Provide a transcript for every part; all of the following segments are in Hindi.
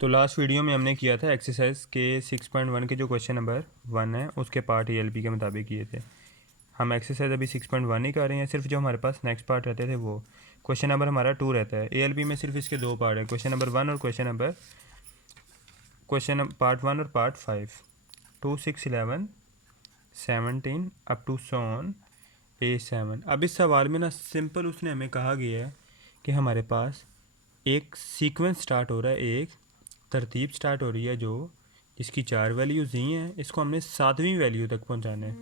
तो लास्ट वीडियो में हमने किया था एक्सरसाइज के 6.1 के जो क्वेश्चन नंबर 1 है उसके पार्ट ELP के मुताबिक किए थे। हम एक्सरसाइज अभी 6.1 ही कर रहे हैं, सिर्फ जो हमारे पास नेक्स्ट पार्ट रहते थे वो क्वेश्चन नंबर हमारा 2 रहता है। ELP में सिर्फ इसके दो पार्ट हैं, क्वेश्चन नंबर 1 और क्वेश्चन पार्ट 1 और part 5, 2, 6, 11, 17 up to sworn A7। अब इस सवाल में ना सिंपल उसने हमें कहा गया है कि हमारे पास एक सीक्वेंस स्टार्ट हो रहा है, एक तरतीब स्टार्ट हो रही है जो जिसकी 4 वैल्यूज़ दी हैं, इसको हमने 7वीं वैल्यू तक पहुंचाना है।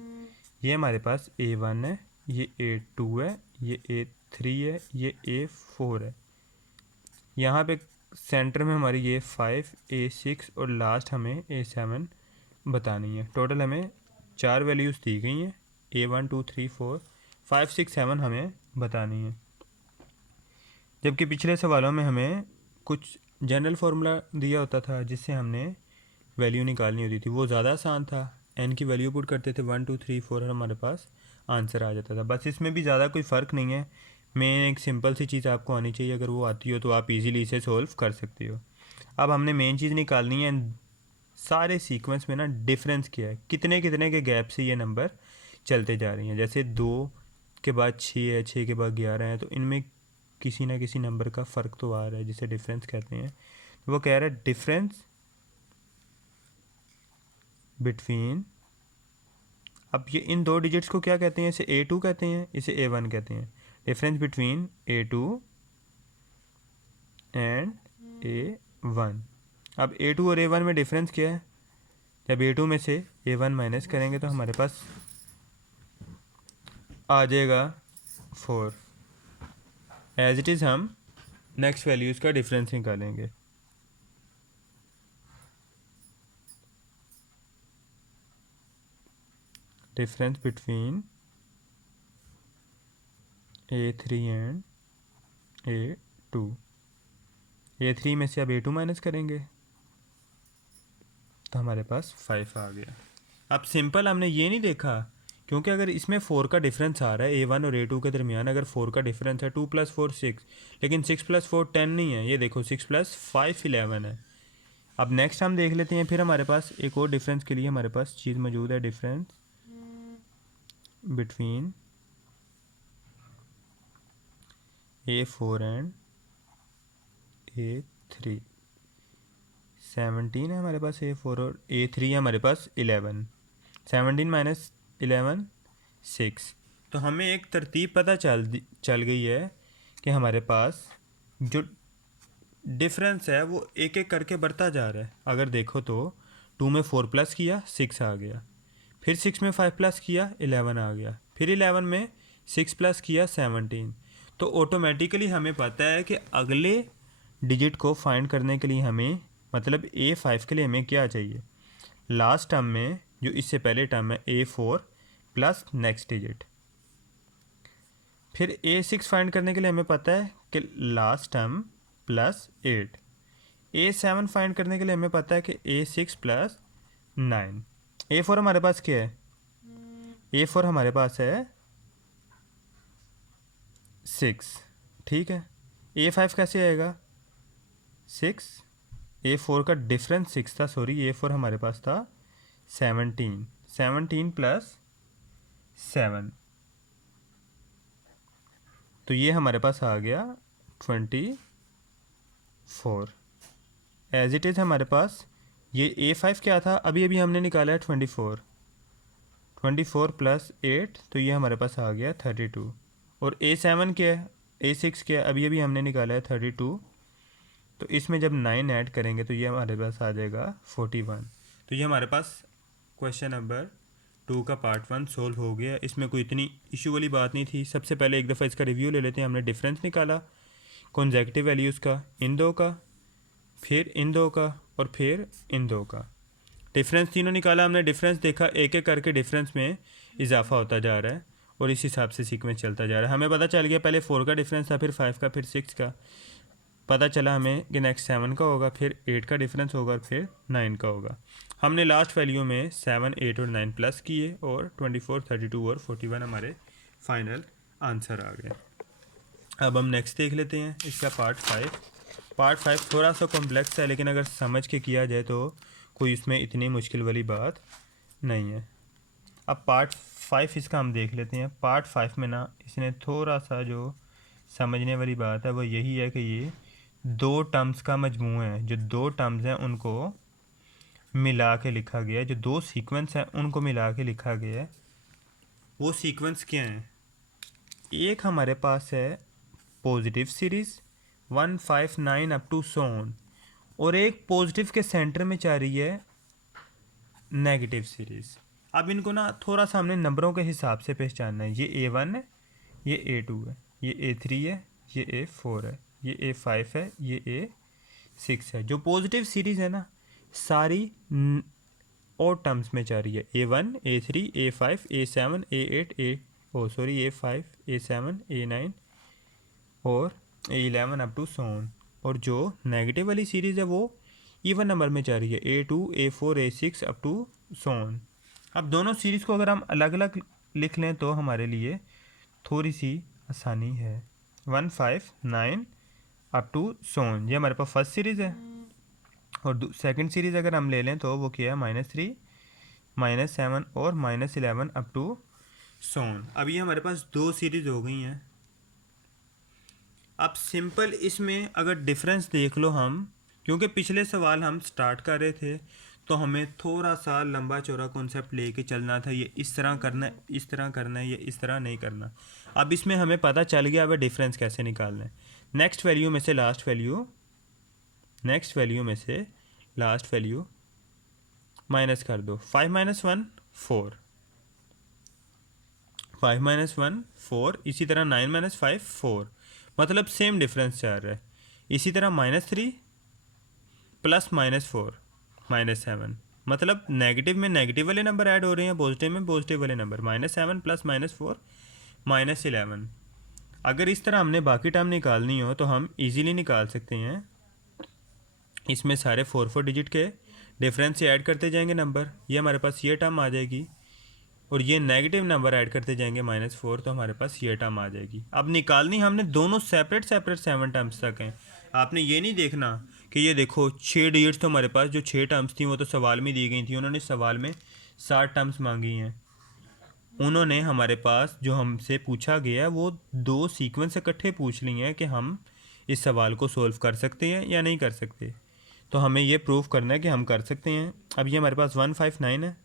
ये हमारे पास A1 है, ये A2 है, ये A3 है, ये A4 है। यहाँ पे सेंटर में हमारी ये 5, A6 और लास्ट हमें A7 बतानी है। टोटल हमें 4 वैल्यूज़ दी गई हैं, A1 2 3 4 5 6 7 हमें बतानी है। जबकि पिछले सवालों में हमें कुछ जनरल फार्मूला दिया होता था जिससे हमने वैल्यू निकालनी होती थी, वो ज़्यादा आसान था। n की वैल्यू पुट करते थे 1 2 3 4 और हमारे पास आंसर आ जाता था। बस इसमें भी ज़्यादा कोई फ़र्क नहीं है। मेन एक सिंपल सी चीज़ आपको आनी चाहिए, अगर वो आती हो तो आप इजीली इसे सोल्व कर सकते हो। अब हमने मेन चीज़ निकालनी है, सारे सीक्वेंस में ना डिफरेंस क्या है, कितने कितने के गैप से ये नंबर चलते जा रही हैं। जैसे 2 के बाद 6 है, 6 के बाद 11 है, तो इनमें किसी ना किसी नंबर का फ़र्क तो आ रहा है जिसे डिफरेंस कहते हैं। वो कह रहा है डिफरेंस बिटवीन, अब ये इन दो डिजिट्स को क्या कहते हैं, इसे A2 कहते हैं, इसे A1 कहते हैं। Difference between A2 and A1। अब A2 और A1 में डिफरेंस क्या है, जब A2 में से A1 माइनस करेंगे तो हमारे पास आ जाएगा 4। एज इट इज़ हम नेक्स्ट वैल्यूज़ का डिफरेंस निकालेंगे। Difference between A3 and A2। A3 में से अब A2 माइनस करेंगे तो हमारे पास 5 आ गया। अब सिंपल हमने ये नहीं देखा, क्योंकि अगर इसमें 4 का डिफरेंस आ रहा है A1 और A2 के दरमियान, अगर 4 का डिफरेंस है 2 + 4 6, लेकिन 6 + 4 10 नहीं है। ये देखो 6 + 5 11 है। अब नेक्स्ट हम देख लेते हैं, फिर हमारे पास एक और डिफरेंस के लिए हमारे पास चीज़ मौजूद है, difference between A4 and A3। 17 है हमारे पास A4 और A3 है हमारे पास 11। 17 माइनस 11 6। तो हमें एक तरतीब पता चल गई है कि हमारे पास जो डिफरेंस है वो एक एक करके बढ़ता जा रहा है। अगर देखो तो 2 में 4 प्लस किया 6 आ गया, फिर 6 में 5 प्लस किया 11 आ गया, फिर 11 में 6 प्लस किया 17। तो ऑटोमेटिकली हमें पता है कि अगले डिजिट को फाइंड करने के लिए हमें, मतलब A5 के लिए हमें क्या चाहिए, लास्ट टर्म में जो इससे पहले टर्म है A4 प्लस नेक्स्ट डिजिट। फिर A6 फाइंड करने के लिए हमें पता है कि last term plus 8। A7 find करने के लिए हमें पता है कि A6 प्लस 9। A4 हमारे पास क्या है, A4 हमारे पास है 6, ठीक है। A5 कैसे आएगा 6, A4 का डिफरेंस 6 था, सॉरी A4 हमारे पास था 17, 17 प्लस 7, तो ये हमारे पास आ गया 24। एज इट इज़ हमारे पास ये A5 क्या था, अभी अभी हमने निकाला है 24, 24 प्लस 8, तो ये हमारे पास आ गया 32। और A7 क्या है, A6 क्या है, अभी अभी हमने निकाला है 32, तो इसमें जब 9 ऐड करेंगे तो ये हमारे पास आ जाएगा 41। तो ये हमारे पास क्वेश्चन नंबर 2 का पार्ट 1 सोल्व हो गया। इसमें कोई इतनी इशू वाली बात नहीं थी। सबसे पहले एक दफ़ा इसका रिव्यू ले लेते हैं। हमने डिफरेंस निकाला कॉन्जेक्टिव वैल्यूज़ का, इन दो का, फिर इन दो का, और फिर इन दो का। डिफरेंस तीनों निकाला हमने, डिफरेंस देखा, एक एक करके डिफरेंस में इजाफा होता जा रहा है और इस हिसाब से सीक्वेंस चलता जा रहा है। हमें पता चल गया पहले 4 का डिफरेंस था, फिर 5 का, फिर 6 का। पता चला हमें कि नेक्स्ट 7 का होगा, फिर 8 का डिफरेंस होगा, फिर 9 का होगा। हमने लास्ट वैल्यू में 7 8 और 9 प्लस किए और 24 32 और 41 हमारे फाइनल आंसर आ गए। अब हम नेक्स्ट देख लेते हैं इसका पार्ट 5। पार्ट 5 थोड़ा सा कॉम्प्लेक्स है, लेकिन अगर समझ के किया जाए तो कोई इसमें इतनी मुश्किल वाली बात नहीं है। अब पार्ट 5 इसका हम देख लेते हैं। पार्ट 5 में ना इसने थोड़ा सा जो समझने वाली बात है वो यही है कि ये दो टर्म्स का मजमू है। जो दो टर्म्स हैं उनको मिला के लिखा गया है, जो दो सीक्वेंस हैं उनको मिला के लिखा गया है। वो सीक्वेंस क्या हैं? एक हमारे पास है positive series 159 up to so on, और एक पॉजिटिव के सेंटर में जा रही है नेगेटिव सीरीज़। अब इनको ना थोड़ा सा हमने नंबरों के हिसाब से पहचानना है। ये A1 है, ये A2 है, ये A3 है, ये A4 है, ये A5 है, ये A6 है। जो पॉजिटिव सीरीज़ है ना सारी और टर्म्स में जा रही है। A1, A3, A5, A7, A8, A5, A7, A9 और A11 up to so on. और जो नेगेटिव वाली सीरीज़ है वो इवन नंबर में जा रही है। A2, A4, A6 up to so on. अब दोनों सीरीज़ को अगर हम अलग अलग लिख लें तो हमारे लिए थोड़ी सी आसानी है। 159 अप टू सो ऑन ये हमारे पास फर्स्ट सीरीज़ है, और सेकंड सीरीज़ अगर हम ले लें तो वो क्या है -3, -7 और -11 अप टू सो ऑन। अब ये हमारे पास दो सीरीज़ हो गई हैं। अब सिंपल इसमें अगर डिफरेंस देख लो हम, क्योंकि पिछले सवाल हम स्टार्ट कर रहे थे तो हमें थोड़ा सा लंबा चौड़ा कॉन्सेप्ट लेके चलना था। ये इस तरह करना है, इस तरह करना है, ये इस तरह नहीं करना। अब इसमें हमें पता चल गया अब डिफरेंस कैसे निकालना है। नेक्स्ट वैल्यू में से लास्ट वैल्यू माइनस कर दो। 5 - 1 4, 5 - 1 4, इसी तरह 9 - 5 4, मतलब सेम डिफरेंस चल रहा है। इसी तरह -3 प्लस -4 -7, मतलब नेगेटिव में नेगेटिव वाले नंबर ऐड हो रहे हैं, पॉजिटिव में पॉजिटिव वाले नंबर। -7 प्लस -4 -11। अगर इस तरह हमने बाकी टर्म निकालनी हो तो हम इजीली निकाल सकते हैं। इसमें सारे 4 डिजिट के डिफरेंस से ऐड करते जाएंगे नंबर, ये हमारे पास ये टर्म आ जाएगी, और ये नेगेटिव नंबर ऐड करते जाएंगे -4, तो हमारे पास ये टर्म आ जाएगी। अब निकालनी हमने दोनों सेपरेट 7 टर्म्स तक हैं। आपने ये नहीं देखना कि ये देखो 6 डिजिट्स तो हमारे पास जो 6 टर्म्स थी वो तो सवाल में दी गई थी। उन्होंने सवाल में 60 टर्म्स मांगी हैं। उन्होंने हमारे पास जो हमसे पूछा गया है वो दो सीक्वेंस इकट्ठे पूछ ली हैं कि हम इस सवाल को सोल्व कर सकते हैं या नहीं कर सकते। तो हमें ये प्रूव करना है कि हम कर सकते हैं। अब ये हमारे पास 159 है।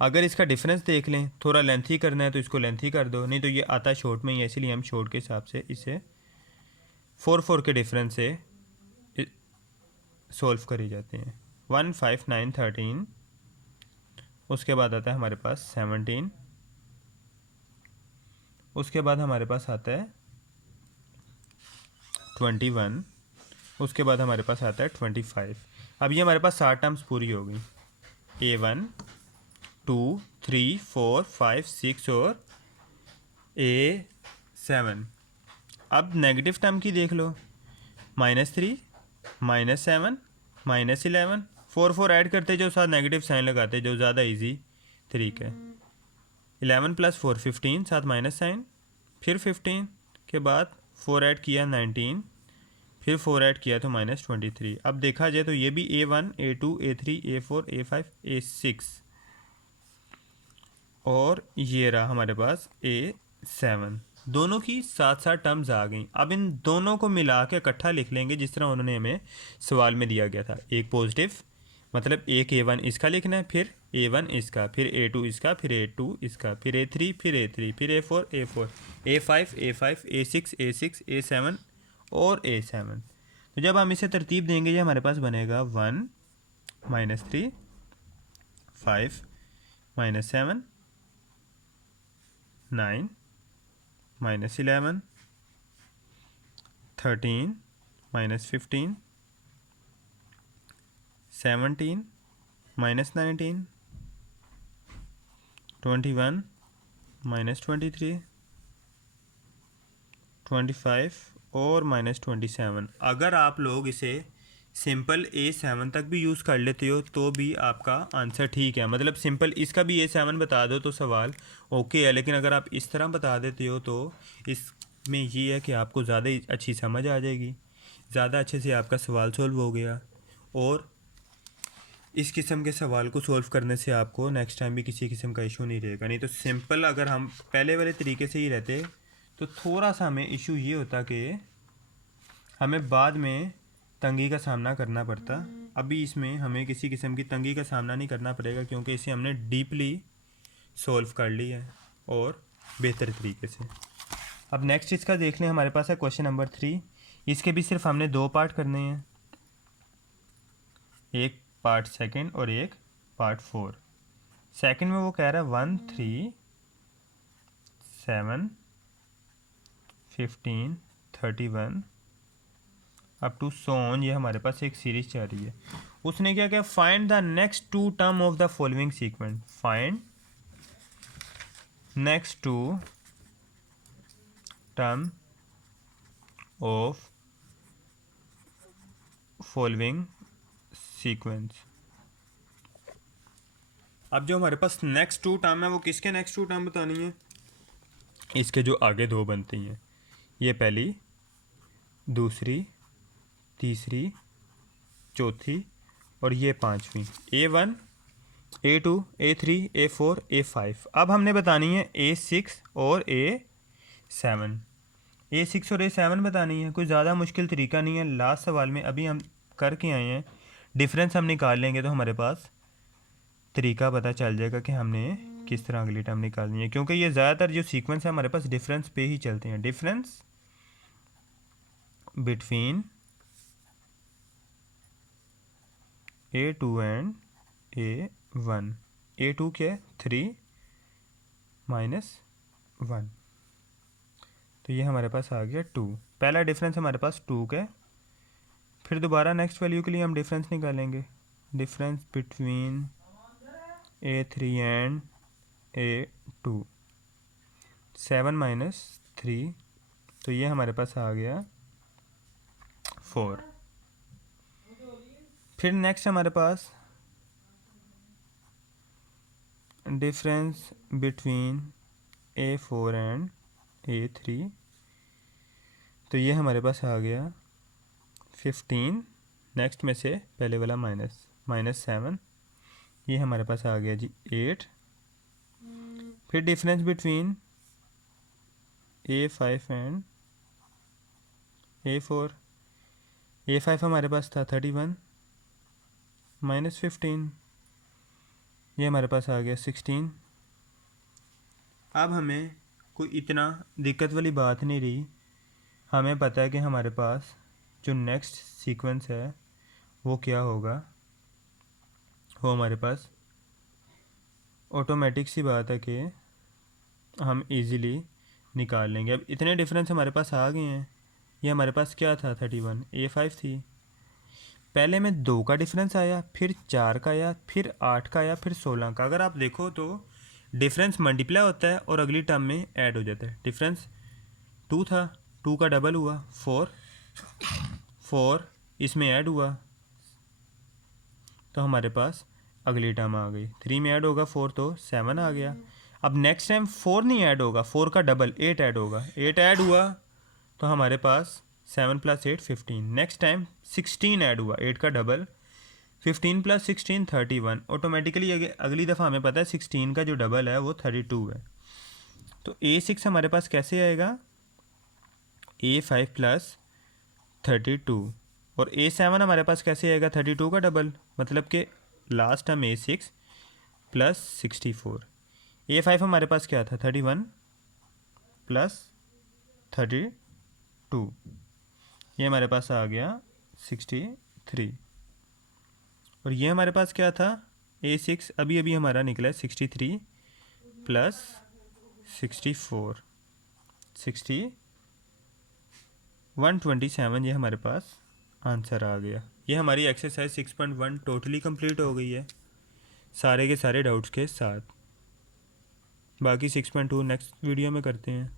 अगर इसका डिफरेंस देख लें, थोड़ा लेंथी करना है तो इसको लेंथी कर दो, नहीं तो ये आता शॉर्ट में ही है, इसलिए हम शॉर्ट के हिसाब से इसे 4 के डिफरेंस से सोल्व करे जाते हैं। 159 13, उसके बाद आता है हमारे पास 17, उसके बाद हमारे पास आता है 21, उसके बाद हमारे पास आता है 25। अब ये हमारे पास 60 टर्म्स पूरी हो गई। A1 2 3 4 5 6 और A7। अब नेगेटिव टर्म की देख लो, -3 -7 -11, 4 ऐड करते जो साथ नेगेटिव साइन लगाते जो ज़्यादा इजी तरीका है। 11 + 4 15, साथ माइनस साइन, फिर 15 के बाद 4 ऐड किया 19, फिर 4 ऐड किया तो -23। अब देखा जाए तो ये भी A1 A2 A3 A4 A5 A6, और ये रहा हमारे पास A7। दोनों की 7 टर्म्स आ गई। अब इन दोनों को मिला के इकट्ठा लिख लेंगे जिस तरह उन्होंने हमें सवाल में दिया गया था। एक पॉजिटिव मतलब एक A1 इसका लिखना है, फिर A1 इसका, फिर A2 इसका, फिर A2 इसका, फिर A3, फिर A3, फिर A4 A5 A6 A7 और A7। तो जब हम इसे तरतीब देंगे ये हमारे पास बनेगा 1 -3 5 -7 9 -11 13 -15 17 -19 21 -23 25 और -27। अगर आप लोग इसे सिंपल A7 तक भी यूज़ कर लेते हो तो भी आपका आंसर ठीक है। मतलब सिंपल इसका भी A7 बता दो तो सवाल ओके है, लेकिन अगर आप इस तरह बता देते हो तो इसमें ये है कि आपको ज़्यादा अच्छी समझ आ जाएगी। ज़्यादा अच्छे से आपका सवाल सॉल्व हो गया। और इस किस्म के सवाल को सॉल्व करने से आपको नेक्स्ट टाइम भी किसी किस्म का इशू नहीं रहेगा। नहीं तो सिंपल अगर हम पहले वाले तरीके से ही रहते तो थोड़ा सा हमें इशू ये होता कि हमें बाद में तंगी का सामना करना पड़ता। अभी इसमें हमें किसी किस्म की तंगी का सामना नहीं करना पड़ेगा, क्योंकि इसे हमने डीपली सॉल्व कर लिया है और बेहतर तरीके से। अब नेक्स्ट इसका देख लें, हमारे पास है क्वेश्चन नंबर 3। इसके भी सिर्फ हमने 2 पार्ट करने हैं, एक पार्ट सेकंड और एक पार्ट 4। सेकंड में वो कह रहा है 1 3 7 15 31 अप टू सो ऑन। ये हमारे पास एक सीरीज चल रही है। उसने क्या किया, find the next 2 term of the following sequence. Find next 2 term of following sequence. अब जो हमारे पास नेक्स्ट 2 टर्म है वो किसके नेक्स्ट 2 टर्म बतानी है? इसके जो आगे 2 बनती हैं, ये पहली, दूसरी, तीसरी, चौथी और ये 5वीं। A1 A2 A3 A4 A5। अब हमने बतानी है A6 और A7। A6 और A7 बतानी है। कोई ज़्यादा मुश्किल तरीका नहीं है। लास्ट सवाल में अभी हम करके आए हैं, डिफरेंस हम निकाल लेंगे तो हमारे पास तरीका पता चल जाएगा कि हमने किस तरह अगली टर्म निकालनी है, क्योंकि ये ज़्यादातर जो सीक्वेंस है हमारे पास डिफरेंस पे ही चलते हैं। Difference between A2 and A1। A2 क्या है? 3 - 1। तो ये हमारे पास आ गया 2। पहला डिफरेंस हमारे पास 2 का है। फिर दोबारा नेक्स्ट वैल्यू के लिए हम डिफरेंस निकालेंगे। Difference between A3 and A2, 7 - 3। तो ये हमारे पास आ गया 4। फिर नेक्स्ट हमारे पास difference between A4 and A3। तो ये हमारे पास आ गया 15। नेक्स्ट में से पहले वाला -7। ये हमारे पास आ गया जी 8। फिर difference between A5 and A4। A5 हमारे पास था 31 -15। ये हमारे पास आ गया 16। अब हमें कोई इतना दिक्कत वाली बात नहीं रही। हमें पता है कि हमारे पास जो नेक्स्ट सीक्वेंस है वो क्या होगा। वो हमारे पास ऑटोमेटिक सी बात है कि हम इजीली निकाल लेंगे। अब इतने डिफरेंस हमारे पास आ गए हैं। ये हमारे पास क्या था? 31। A5 थी। पहले में 2 का डिफरेंस आया, फिर 4 का आया, फिर 8 का आया, फिर 16 का। अगर आप देखो तो डिफरेंस मल्टीप्लाई होता है और अगली टर्म में ऐड हो जाता है। डिफरेंस 2 था, 2 का डबल हुआ 4, 4 इसमें ऐड हुआ तो हमारे पास अगली टर्म आ गई। 3 में ऐड होगा 4 तो 7 आ गया। अब नेक्स्ट टाइम 4 नहीं ऐड होगा, 4 का डबल 8 ऐड होगा। 8 ऐड हुआ तो हमारे पास 7 + 8 15। नेक्स्ट टाइम 16 ऐड हुआ, 8 का डबल 15 + 16 31। ऑटोमेटिकली अगली दफ़ा हमें पता है 16 का जो डबल है वो 32 है। तो A6 हमारे पास कैसे आएगा? A5 + 32। और A7 हमारे पास कैसे आएगा? 32 का डबल, मतलब कि लास्ट टर्म A6 + 64। A5 हमारे पास क्या था? 31 + 32। ये हमारे पास आ गया 63। और ये हमारे पास क्या था? A6 अभी अभी हमारा निकला है 63 + 64, 127। ये हमारे पास आंसर आ गया। ये हमारी एक्सरसाइज 6.1 टोटली कंप्लीट हो गई है सारे के सारे डाउट्स के साथ। बाकी 6.2 नेक्स्ट वीडियो में करते हैं।